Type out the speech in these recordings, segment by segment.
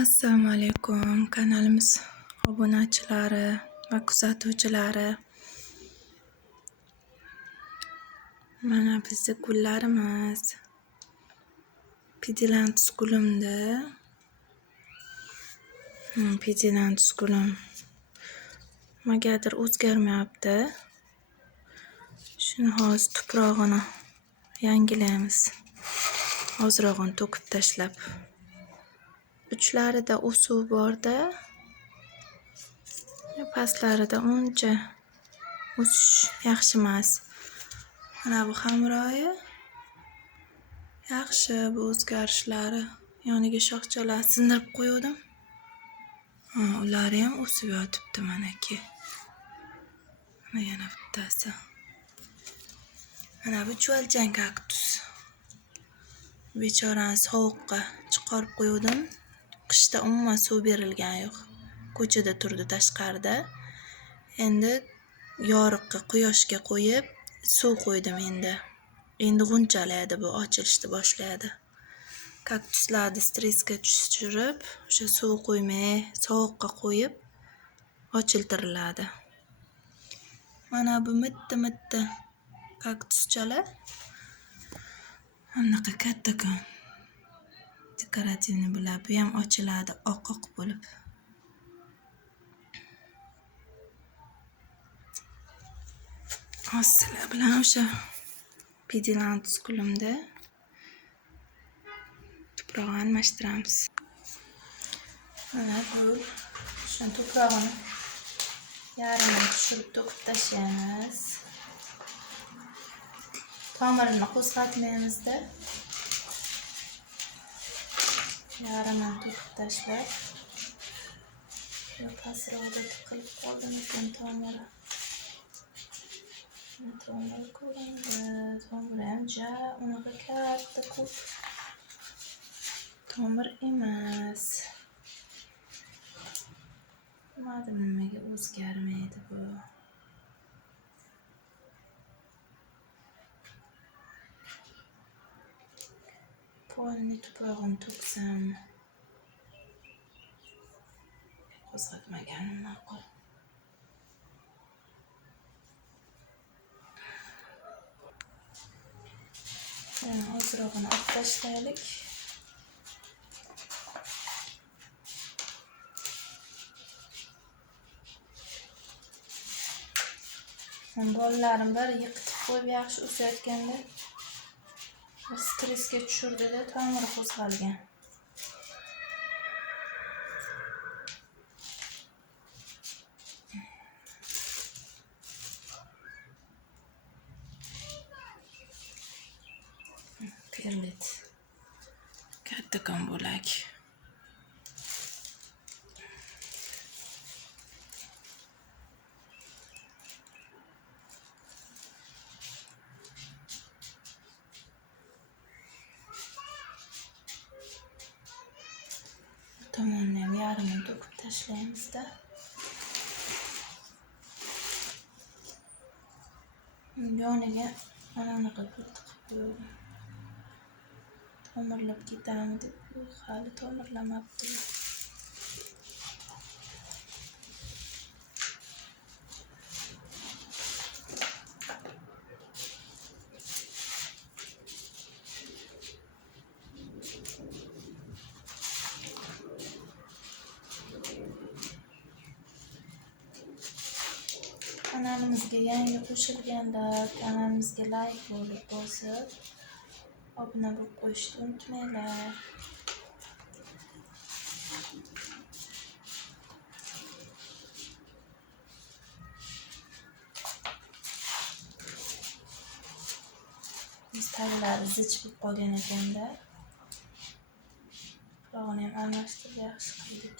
Assalomu alaykum kanalimiz obunachilari va kuzatuvchilari. Mana bizni gullarimiz Pidilantus gulimda. Pidilantus gulim nimagadir o'zgarmayapti. Shuni hozir tuprog'ini yangilaymiz. Ozrog'ini to'kib tashlab. Uchlarida o'suv borda, pastlarida uncha o'sish yaxshi emas. Mana bu hamroyi yaxshi, bu o'zgarishlari. Yoniga shoxchalar sindirib qo'ydim. Ular ham o'sib yotibdi manaki. Mana yana bittasi. Mana bu cho'lchan kaktus. Bechorani sovuqqa chiqarib qo'ydim. Qishda umuman suv berilgan yo'q. Ko'chada turdi tashqarida. Endi yoriqqa, quyoshga qo'yib, suv qo'ydim endi. Endi g'unchalaydi, bu ochilishni boshlaydi. Kaktuslarni stressga tushirib, o'sha suv qo'ymay, sovuqqa qo'yib ochiltiriladi. Mana bu mitti kaktuschalar. Anaqa kattakon. Dekorativni bular, bu ham ochiladi oq bo'lib. Sizlar bilan o'sha Pidilantus gulimda tuproq almashtiramiz. Mana bu o'sha tuprog'ini yarmini tushirib to'kib tashlaymiz. Tomirini qo'zg'atmaymiz-da. Yarmini to'kib tashlab, pastroqda tiqilib qoldimikan tomiri. Tomir ko'rindi. Tomir ham unaqa katta ko'p tomir emas. Nimaga o'zgarmaydi bu? Polni tuprog'ini to'ksam, qo'zg'atmaganim ma'qul. Ozrog'ini olib tashlaylik. Bolalarim bir yiqitib qo'yib yaxshi o'sayotganda stressga tushirdi-da, tomiri qo'zg'algan. Perlit. Kattakon bo'lak. Tomonni ham yarmini to'kib tashlaymiz-da. Yoniga mana bunaqa pul tiqib qo'ydim. Tomirlab ketami deb, hali tomirlamabdi. Kanalimizga yangi qo'shilganlar, kanalimizga like bosib, obuna bo'lib qo'yishni unutmanglar. Biz taglari zich bo'lib qolgan ekanda, tuprog'ini ham almashtirib yaxshi qildik.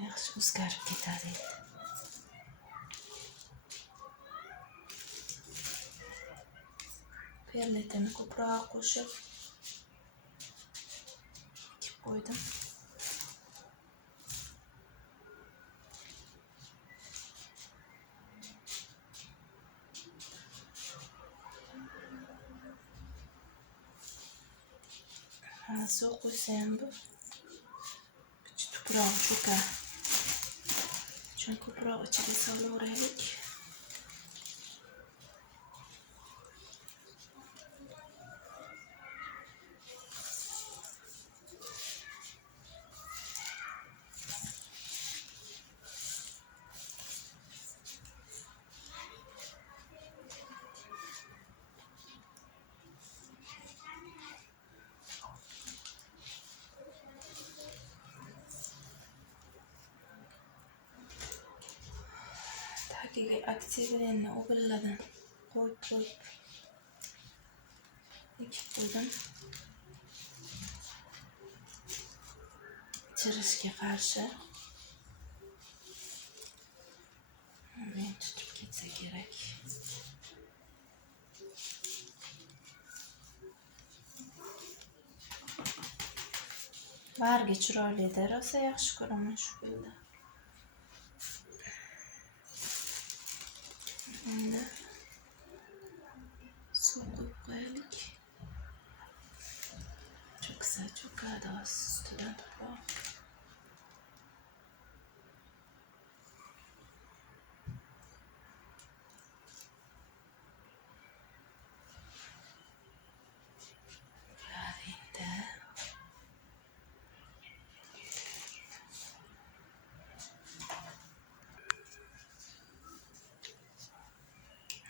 Yaxshi o'zgarib ketadi. Perletini ko'proq qo'shib qo'ydim. suv qo'ysa ham bu tuproq cho'kar. Chunki ko'proq ichiga solaveraylik. Tagiga aktivlenni o'g'illadan qo'yib ekib qo'ydim. Chirishga qarshi. Men tutib ketsa kerak. Bargi chiroyli-da, rosa yaxshi ko'raman shu gulni. Endi suv qo'yib qo'yaylik. Cho'ksa cho'kadi ustidan tuproq.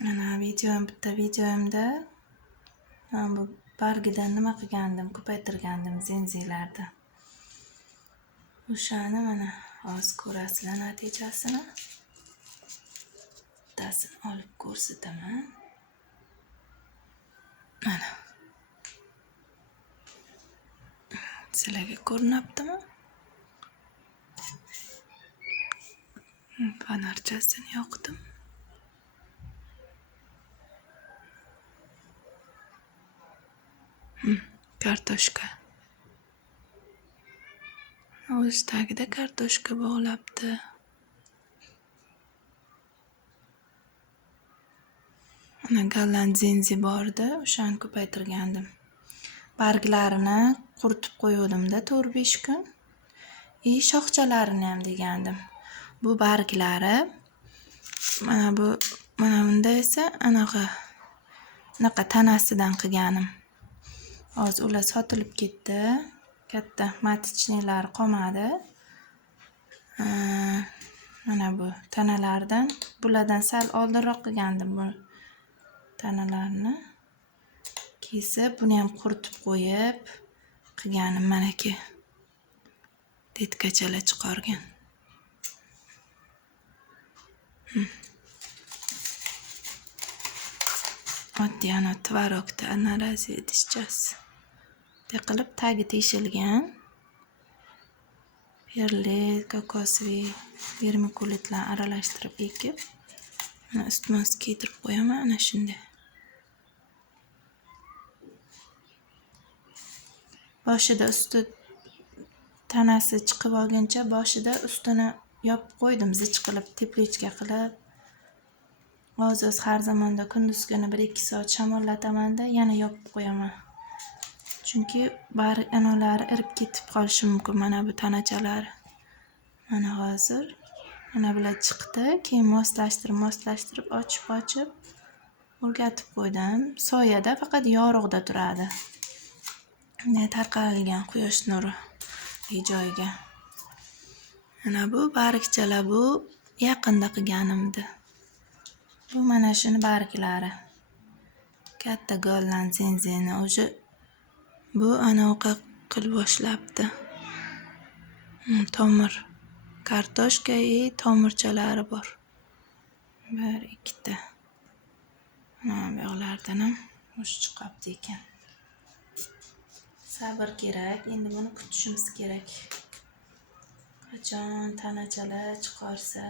Mana bitta videomda men bu bargidan nima qilgandim, ko'paytirgandim zenzilarda. O'shani mana hozir ko'rasizlar natijasini. Bittasini olib ko'rsataman. Mana. Sizlarga ko'rinyaptimi? Fonarchasini yoqdim. Kartoshka. O'z tagida kartoshka bog'labdi. Mana golland zenzi bordi, o'shani ko'paytirgandim. Barglarini quritib qo'yuvdim-da 4-5 kun. Shoxchalarini ham degandim. Bu barglari mana bunda esa anaqa tanasidan qilganim. Hozir ular sotilib ketdi. Katta matichnilar qolmadi. Mana bu tanalardan, bulardan sal oldinroq qilgandim bu tanalarni. Kesib, buni ham quritib qo'yib qilganim manaki. Detkachalar chiqargan. Oddiy ana tvarokda razvedishchasi. Qilib tagi teshilgan. Perli, kokosviy, vermikulitlar aralashtirib ekib, mana ustma-ust kiydirib qo'yaman ana shunday. Boshida usti tanasi chiqib olguncha boshida ustini yopib qo'ydim, zich qilib, teplичка qilib. Hozir har zamonda kunduz kuni 1-2 soat shamollataman-da, yana yopib qo'yaman. Chunki bari analari irib ketib qolishi mumkin, mana bu tanachalari. Mana hozir mana bular chiqdi, keyin moslashtirib ochib o'rgatib qo'ydim. Soyada faqat yorug'da turadi. Tarqalgan quyosh nuri joyiga. Mana bu bargchalar, bu yaqinda qilganimdi. Bu mana shuni barglari. Katta golland zenzini o'zi bu anaqa qilib boshlabdi. Tomir kartoshka tomirchalari bor. 1-2 ta. Mana bu yoqlardan ham o'sh chiqibdi ekan. Sabr kerak, endi buni kutishimiz kerak. Qachon tanachalar chiqarsa,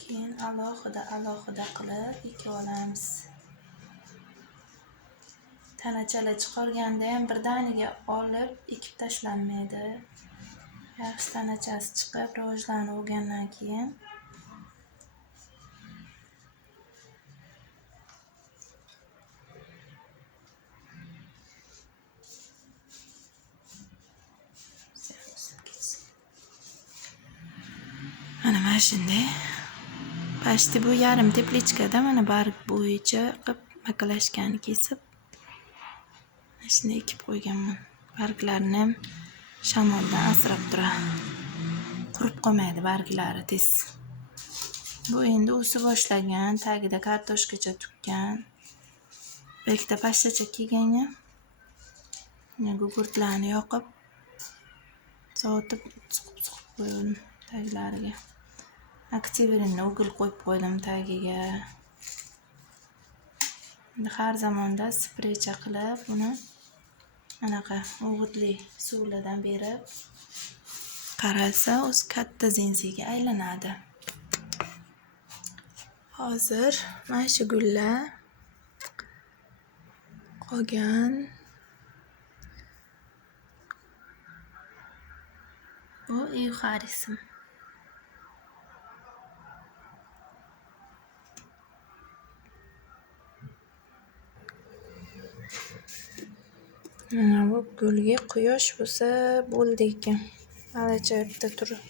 keyin alohida qilib ekib olamiz. Tanachalar chiqarganda ham birdaniga olib ekib tashlanmaydi. Yaxshi tanachasi chiqib, rivojlanib olgandan keyin mana shunday. Pashti bu yarim teplichkada mana barg bo'yicha qilib makalashkani kesib mana shunday ekib qo'yganman. Barglarni ham shamoldan asrab turadi. Qurib qolmaydi barglari tez. Bu endi o'sib boshlagan, tagida kartoshkacha tukkan. Bir ikkita pashtacha kelganga gugurtlarni yoqib sovutib suqib qo'ydim taglariga. Aktivrinni o'g'il qo'yib qo'ydim tagiga. Endi har zamonda spreycha qilib uni anaqa o'g'itli suvlardan berib qaralsa o'z katta zensiga aylanadi. Hozir mana shu gullar qolgan. Bu euxarisim. Mana bu gulga quyosh bo'lsa bo'ldi ekan. Alajoyibda turib.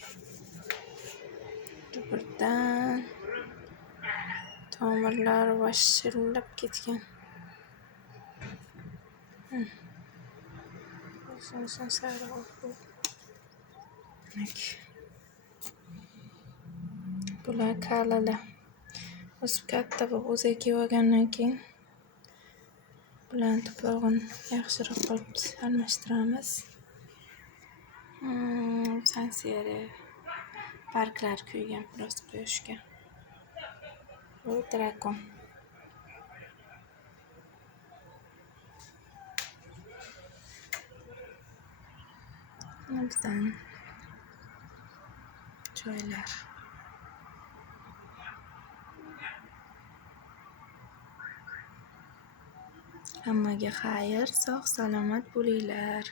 Birdan tomirlari vashillab ketgan. Bular kalalar. O'sib katta bo'lib o'ziga kelib olgandan keyin bularni tuprog'ini yaxshiroq qilib almashtiramiz. Sansiyari barglari kuygan biroz quyoshga. Bu drakon. Bizdan joylar. Hammaga xayr, sog' salomat bo'linglar.